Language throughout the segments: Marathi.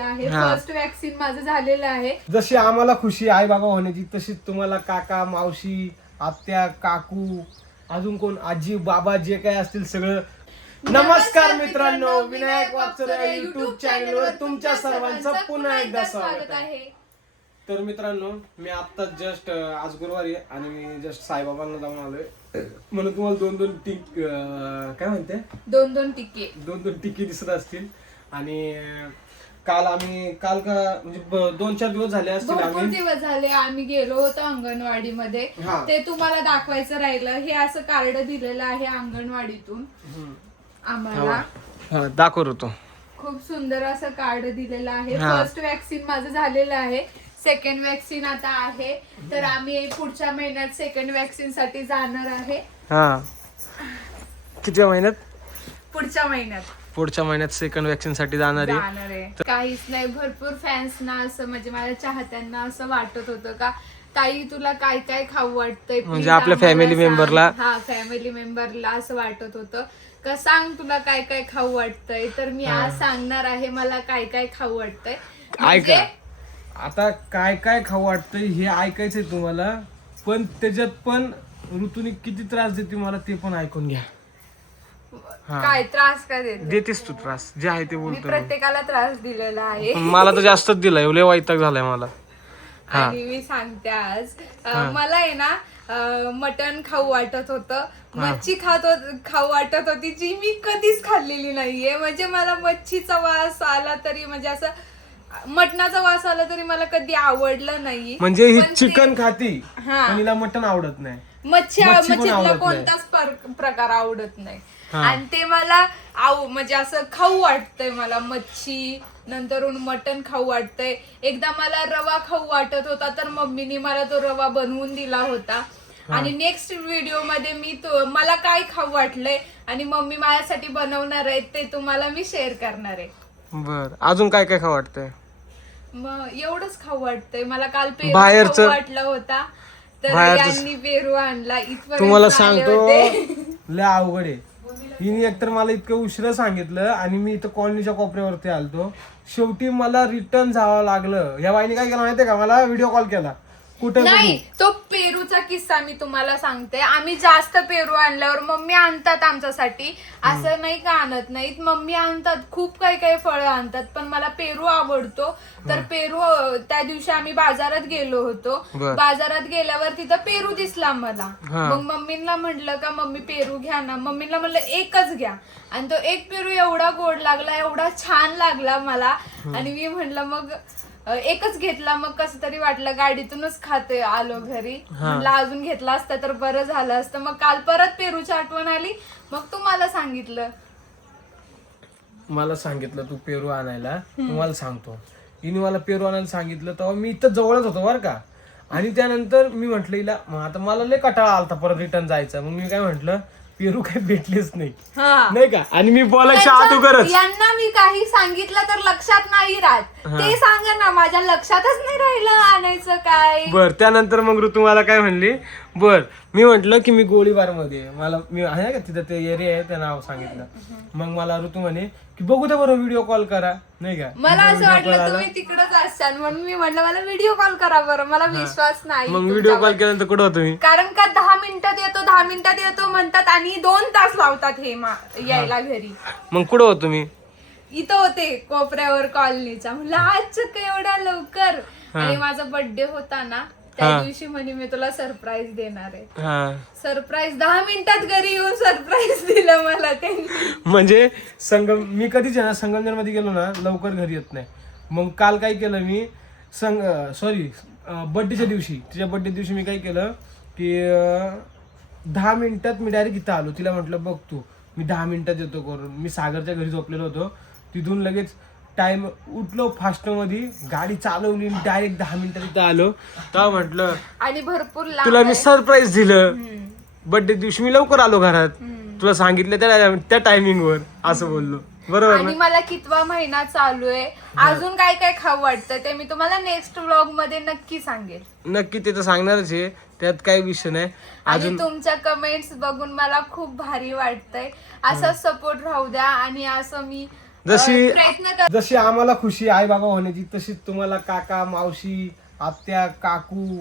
आहे. फर्स्ट वॅक्सिन माझं झालेलं आहे. जशी आम्हाला खुशी आई बाबा होण्याची तशीच तुम्हाला काका मावशी आत्या काकू अजून कोण आजी बाबा जे काय असतील सगळं. नमस्कार मित्रांनो, विनायक वाकचोरे युट्यूब चॅनलवर तुमच्या सर्वांचं पुन्हा एकदा स्वागत आहे. तर मित्रांनो, मी आता जस्ट आज गुरुवारी आणि मी जस्ट साईबाबांना जाऊन आलोय म्हणून तुम्हाला दोन काय म्हणते दोन टिक्के दिसत असतील. आणि काल का म्हणजे 2-4 दिवस झाले असतील भरपूर दिवस झाले आम्ही गेलो होतो अंगणवाडीमध्ये. ते तुम्हाला दाखवायचं राहिलं. हे असं कार्ड दिलेलं आहे अंगणवाडीतून आम्हाला. दाखव होतो. खूप सुंदर असं कार्ड दिलेलं आहे. फर्स्ट वॅक्सिन माझं झालेलं आहे. सेकंड वॅक्सिन आता आहे. तर आम्ही पुढच्या महिन्यात सेकंड वॅक्सिन साठी जाणार आहे. किती महिन्यात? पुढच्या महिन्यात सेकंड वॅक्सिन साठी जाणार आहे. काहीच नाही, भरपूर फॅन्सना असं म्हणजे माझ्या चाहत्यांना असं वाटत होतं का ताई तुला काय काय खाऊ वाटतंय, म्हणजे आपल्या फॅमिली मेंबरला असं वाटत होतं का सांग तुला काय काय खाऊ वाटतंय. तर मी आज सांगणार आहे मला काय काय खाऊ वाटतंय. ऐका, आता काय काय खाऊ वाटतंय हे ऐकायचंय तुम्हाला, पण त्याच्यात पण ऋतूने किती त्रास देते मला ते पण ऐकून घ्या. काय त्रास काय देतेस तू त्रास, जे आहे ते बोलतो. प्रत्येकाला त्रास दिलेला आहे. मला तर जास्तच दिलाय, लय वैताग झालाय मला. आणि मी सांगते आज मला आहे ना मटण खाऊ वाटत होतं, मच्छी खाऊ वाटत होती जी मी कधीच खाल्लेली नाहीये. म्हणजे मला मच्छीचा वास आला तरी म्हणजे असं मटणाचा वास आला तरी मला कधी आवडलं नाही. म्हणजे ही चिकन खाती पण हिला मटण आवडत नाही. मच्छीतला कोणताच प्रकार आवडत नाही. आणि ते मला म्हणजे असं खाऊ वाटतंय. मला मच्छी नंतरून मटण खाऊ वाटतंय. एकदा मला रवा खाऊ वाटत होता तर मम्मीने मला तो रवा बनवून दिला होता. आणि नेक्स्ट व्हिडिओ मध्ये मला काय खाऊ वाटलंय आणि मम्मी माझ्यासाठी बनवणार आहे ते तुम्हाला मी शेअर करणार आहे. बर, अजून काय काय खाऊ वाटतंय? मग एवढंच खाऊ वाटतंय मला. काल पेरू खाऊ वाटला होता तर यांनी पेरू आणला. इथपर्यंत तुम्हाला सांगतो लय अवघड आहे. हिने एकतर मला इतकं उशिरा सांगितलं आणि मी इथं कॉलनीच्या कोपऱ्यावरती आलतो. शेवटी मला रिटर्न जावं लागलं. या बाईने काय केलं माहितीये का, मला व्हिडिओ कॉल केला. कुठे नाही, तो पेरूचा किस्सा मी तुम्हाला सांगते. आम्ही जास्त पेरू आणल्यावर मम्मी आणतात आमच्यासाठी, असं नाही का आणत नाहीत. मम्मी आणतात, खूप काही काही फळं आणतात, पण मला पेरू आवडतो. तर पेरू त्या दिवशी आम्ही बाजारात गेलो होतो. बाजारात गेल्यावर तिथं पेरू दिसला मला. मग मम्मीला म्हटलं का मम्मी पेरू घ्या ना. मम्मीला म्हटलं एकच घ्या. आणि तो एक पेरू एवढा गोड लागला, एवढा छान लागला मला. आणि मी म्हटलं मग एकच घेतला. मग कसं तरी वाटलं, गाडीतूनच खाते आलो घरी. म्हटलं अजून घेतला असता तर बरं झालं असतं. मग काल परत पेरूची आठवण आली, मग तुम्हाला सांगितलं तू पेरू आणायला. तुम्हाला सांगतो, हिने मला पेरू आणायला सांगितलं तेव्हा मी इथं जवळच होतो बरं का. आणि त्यानंतर मी म्हटलं हिला मग आता मला लय कटाळा आलता परत रिटर्न जायचं. मग मी काय म्हटलं पेरू काही भेटलेच नाही का. आणि मी बोलायच्या अगोदरच यांना मी काही सांगितलं तर लक्षात नाही राहत. ते सांगा ना, माझ्या लक्षातच नाही राहिलं आणायचं काय. बर, त्यानंतर मग ऋतू मला काय म्हणली, बर मी म्हंटल की मी गोळीबार मध्ये मी आहे का तिथं ते एरिया आहे, ते नाव सांगितलं. मग मला ऋतू म्हणे की बघू दे बरं व्हिडिओ कॉल करा, नाही का. मला असं वाटलं तुम्ही तिकडच असाल म्हणून मी म्हटलं मला व्हिडिओ कॉल करा बरं. मला विश्वास नाही. मग व्हिडिओ कॉल केल्यानंतर कुठं होतो मी, कारण का 10 मिनिटात येतो म्हणतात आणि 2 तास लावतात हे यायला घरी. मग कुठं होतो मी? इथं होते कोपऱ्यावर कॉलनीचा. म्हणलं आज एवढ्या लवकर. आणि माझा बर्थडे होता ना त्या दिवशी म्हणे मी तुला सरप्राईज देणार आहे. सरप्राईज 10 मिनिटात घरी येऊन सरप्राईज दिलं मला त्यांनी. म्हणजे मी कधीच आहे ना संगमनेर मध्ये गेलो ना लवकर घरी येत नाही. मग काल काय केलं मी बर्थडेच्या दिवशी, तिच्या बर्थडे दिवशी मी काय केलं की 10 मिनिटात मी डायरेक्ट इथं आलो. तिला म्हटलं बघ तू मी 10 मिनिटात येतो करून. मी सागरच्या घरी झोपलेलो होतो. तिथून लगेच टाइम उठलो फास्ट मध्ये, गाडी चालवली, डायरेक्ट 10 मिनिटात इथं आलो. तेव्हा म्हटलं आणि भरपूर तुला मी सरप्राईज दिलं. बर्थडे दिवशी मी लवकर आलो घरात, तुला सांगितलं त्या टायमिंग वर असं बोललो. बरोबर. आणि मला कितवा महिना चालू आहे, अजून काय काय खाऊ वाटतं ते मी तुम्हाला नेक्स्ट व्लॉग मध्ये नक्की सांगेल. नक्की ते तर सांगणारच आहे, त्यात काही विषय नाही. आणि तुमच्या कमेंट्स बघून मला खूप भारी वाटतंय. असं सपोर्ट राहू द्या आणि असं मी जशी प्रयत्न कर. जशी आम्हाला खुशी आई बाबा होण्याची तशी तुम्हाला काका मावशी आत्या काकू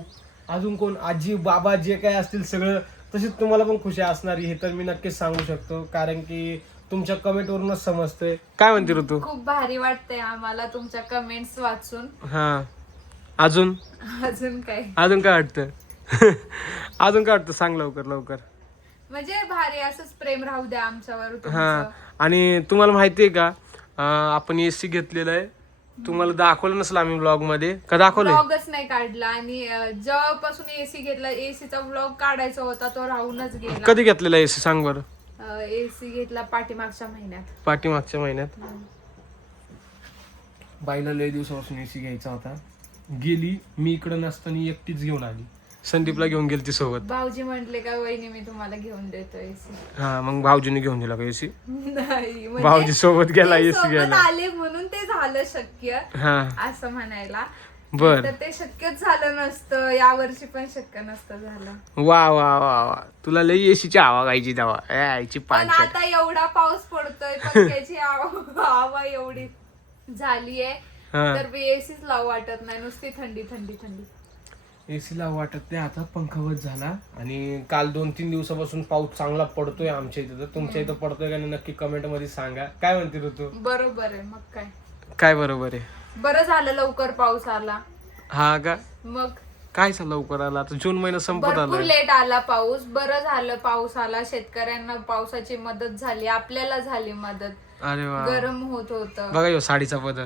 अजून कोण आजी बाबा जे काय असतील सगळं तशीच तुम्हाला पण खुशी असणारी हे तर मी नक्कीच सांगू शकतो, कारण की तुमच्या कमेंट वरूनच समजतंय. काय म्हणते ऋतू? खूप भारी वाटतंय आम्हाला तुमच्या कमेंट्स वाचून. हा अजून अजून काय काय वाटतं? अजून काय वाटतं सांग लवकर लवकर. म्हणजे भारी असंच प्रेम राहू द्या आमच्यावर हा तुमचं. आणि तुम्हाला माहितीये का आपण एसी घेतलेला आहे, तुम्हाला दाखवलं नसेल आम्ही ब्लॉग मध्ये का दाखवलंय? व्लॉगच नाही काढला आणि जेव्हापासून एसी घेतला एसीचा व्लॉग काढायचा होता तो राहूनच गेला. कधी घेतलेला एसी सांग बरं? एसी घेतला पाठीमागच्या महिन्यात. पाठीमागच्या महिन्यात. बाईला लय दिवसापासून एसी घ्यायचा होता, गेली मी इकडे नसताना एकटीच घेऊन आली, संदीपला घेऊन गेली ती सोबत. भाऊजी म्हंटले का वहिनी मी तुम्हाला घेऊन देतो एसी. हा मग भाऊजीने घेऊन दिला का एसी? नाही म्हणजे भाऊजी सोबत गेला ते एसी सोबत घ्यायला. आले म्हणून ते झालं शक्य हा असं म्हणायला. बर. तर ते शक्यच झालं नसतं, या वर्षी पण शक्य नसतं झालं. वा वा वा वा, तुला लई एसीची हवा गायची दवा यायची पण पाच. आता एवढा पाऊस पडतोय पंख्याची हवा एवढी झालीये हा तर एसीच लावू वाटत नाही, नुसती थंडी थंडी थंडी. एसीला वाटत नाही आता, पंखा बंद झाला. आणि काल 2-3 दिवसापासून पाऊस चांगला पडतोय आमच्या इथं, तर तुमच्या इथं पडतोय का नाही नक्की कमेंट मध्ये सांगा. काय म्हणते ऋतू? बरोबर आहे मग काय. काय बरोबर आहे? बरं झालं लवकर पाऊस आला. हा का? मग काय लवकर आला, आता जून महिना संपत भरपूर आला. लेट आला पाऊस. बरं झालं पाऊस आला, शेतकऱ्यांना पावसाची मदत झाली, आपल्याला झाली मदत. अरे वा, गरम होत होत. बघा यो साडीचा पदर.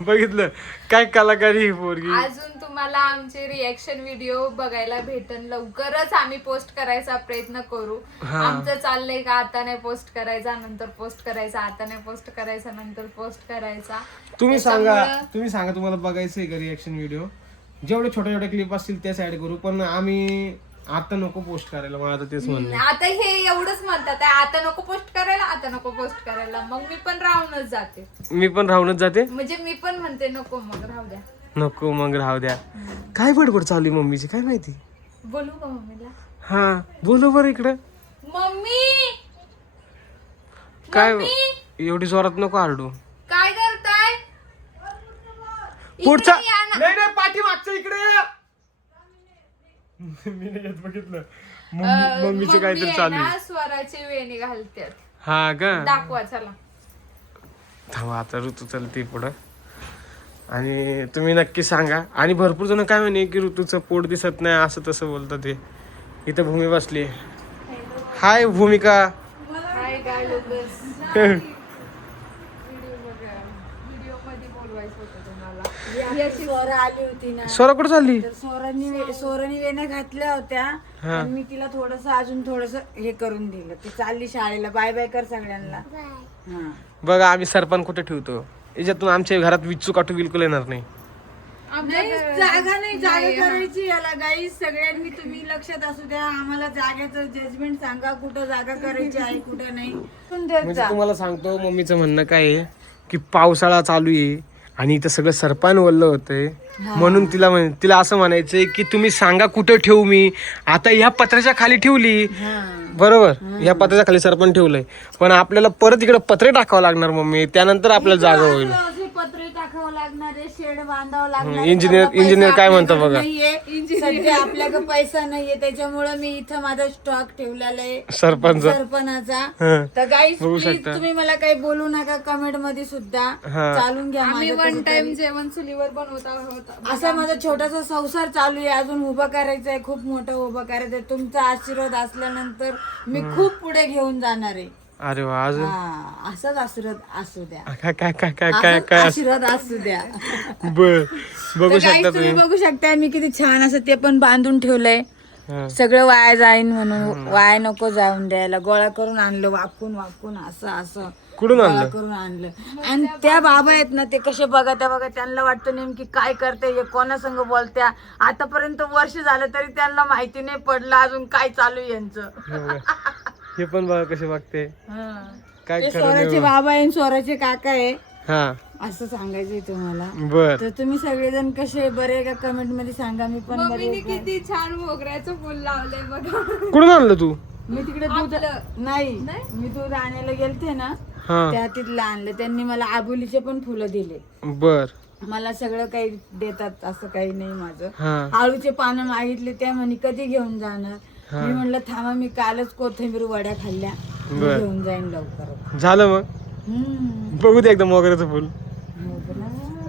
बघितलं काय कलाकारी ही पोरगी. अजून तुम्हाला आमचे रिएक्शन व्हिडिओ बघायला भेटन लवकरच. आम्ही पोस्ट करायचा प्रयत्न करू. हा. आमचं चाललंय का आता नाही पोस्ट करायचा नंतर पोस्ट करायचा, आता नाही पोस्ट करायचा नंतर पोस्ट करायचा. तुम्ही त्याच्यामुळं- सांगा तुम्हाला बघायचंय का रिएक्शन व्हिडिओ? जेवढे छोटे छोटे क्लिप असतील तेच ऍड करू, पण आम्ही आता नको पोस्ट करायला. मला आता तेच म्हणलं. आता हे एवढंच म्हणतात आता नको पोस्ट करायला, आता नको पोस्ट करायला. मग मी पण राहूनच जाते. मी पण राहूनच जाते. म्हणजे मी पण म्हणते नको मग राहू द्या. नको मग राहू द्या. काय बडबड चालू आहे मम्मीची काय माहिती? बोलू का मम्मीला? हा बोलो बरं इकडं. मम्मी काय मम्मी, एवढी जोरात नको आरडू. काय करताय? पुढचा इकडे या ना. नाही नाही पाठीमागचं इकडे. मी नाही येत बघितलं. मम्मीचं काहीतरी मम्मी चालू आहे आहे. ना, स्वराची वेणी घालतात. हा का? दाखवा चला. थांबा आता ऋतू चलते पुढं. आणि तुम्ही नक्की सांगा. आणि भरपूर जण काय म्हणे की ऋतूचं पोट दिसत नाही असं तसं बोलतात. ते इथं भूमी बसली. हाय भूमिका. हाय काय लोकस. व्हिडिओ मध्ये बोलवायचं होतं तुम्हाला. सोरा आली होती ना, स्वरा कुठं चालली? तर सोरानी वेण्या घातल्या होत्या. हा. आणि मी तिला अजून थोडस हे करून दिलं. ती चालली शाळेला. बाय बाय कर सगळ्यांना. हा. बघा आम्ही सरपण कुठे ठेवतो. याच्यातून आमच्या घरात विचू काटू बिलकुल येणार नाही. नाही जागा नाही, जागा करायची याला गाईस. सगळ्यांनी तुम्ही लक्षात असू द्या. आम्हाला जागेचं जजमेंट सांगा, कुठं जागा करायची आहे कुठं नाही. म्हणजे तुम्हाला सांगतो मम्मीचं म्हणणं काय आहे की पावसाळा चालू आहे आणि इथं सगळं सरपान वल्ल होतंय, म्हणून तिला असं म्हणायचंय की तुम्ही सांगा कुठं ठेवू मी. आता ह्या पत्र्याच्या खाली ठेवली बरोबर, ह्या पत्र्याच्या खाली सरपण ठेवलंय, पण आपल्याला परत इकडे पत्रे टाकावं लागणार मम्मी, त्यानंतर आपल्याला जागा होईल. पत्रे टाकावं लागणार आहे, शेड बांधावं लागणार. इंजिनियर काय म्हणतो बघा. सध्या आपल्याकडे पैसा नाहीये, त्याच्यामुळे मी इथं माझा स्टॉक ठेवलेला आहे सरपणाचा. तर गाईस प्लीज तुम्ही मला काही बोलू नका कमेंट मध्ये सुद्धा. चालून घ्या. आम्ही वन टाइम जेवण चुलीवर बनवता होता. असा माझा छोटासा संसार चालू आहे. अजून उभा करायचा आहे, खूप मोठा उभा करायचा आहे. तुमचा आशीर्वाद असल्यानंतर मी खूप पुढे घेऊन जाणार आहे. अरे वा, अजून असाच आशीर्वाद असू द्या. काय आशीर्वाद असू द्या. बर बघू शकता तुम्ही बघू शकता मी किती छान असं ते पण बांधून ठेवलंय. सगळं वाया जाईन म्हणून, वाया नको जाऊन द्यायला. गोळा करून आणलं, वाकून असं कुठून आणलं? करून आणलं. आणि त्या बाबा आहेत ना, ते कसे बघा त्यांना वाटतं नेमकी काय करते, हे कोणासंग बोलत्या. आतापर्यंत वर्ष झालं तरी त्यांना माहिती नाही पडलं अजून काय चालू आहे यांचं. हे पण बघा कसे बघते. काय स्वराचे बाबा आहे, स्वराचे काका आहे, हा असं सांगायचंय तुम्हाला. बर. तर तुम्ही सगळेजण कसे बरे का कमेंट मध्ये सांगा. मी पण बरे. मम्मीने किती छान मोगऱ्याचं फुल लावलंय बघा. कुठून आणलं तू? मी तिकडे दूध नाही, मी दूध आणायला गेलते ना, हा. त्या तिथलं आणलं. त्यांनी मला आबोलीचे पण फुलं दिले. बर. मला सगळं काही देतात असं काही नाही माझं. हा. आळूचे पानं मागितले, त्या म्हणे कधी घेऊन जाणार. मी म्हणलं थांबा, मी कालच कोथिंबीर वड्या खाल्ल्या, मी बर. घेऊन जाईन लवकर. झालं मग. बघू दे एकदा मोगऱ्याचं फुल.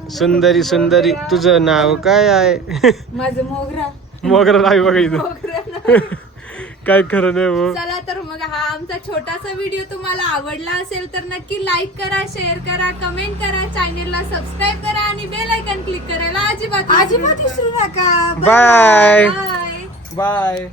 सुंदरी सुंदरी, तुझं नाव काय आहे? माझं मोगरा. मोगरा नाही बघा इथं. काय खरं नाही भाऊ. चला तर मग हा आमचा छोटासा व्हिडिओ तुम्हाला आवडला असेल तर नक्की लाईक करा, शेअर करा, कमेंट करा, चॅनेलला सबस्क्राईब करा आणि बेल आयकॉन क्लिक करायला अजिबात अजिबात विसरू नका. Bye bye. बाय.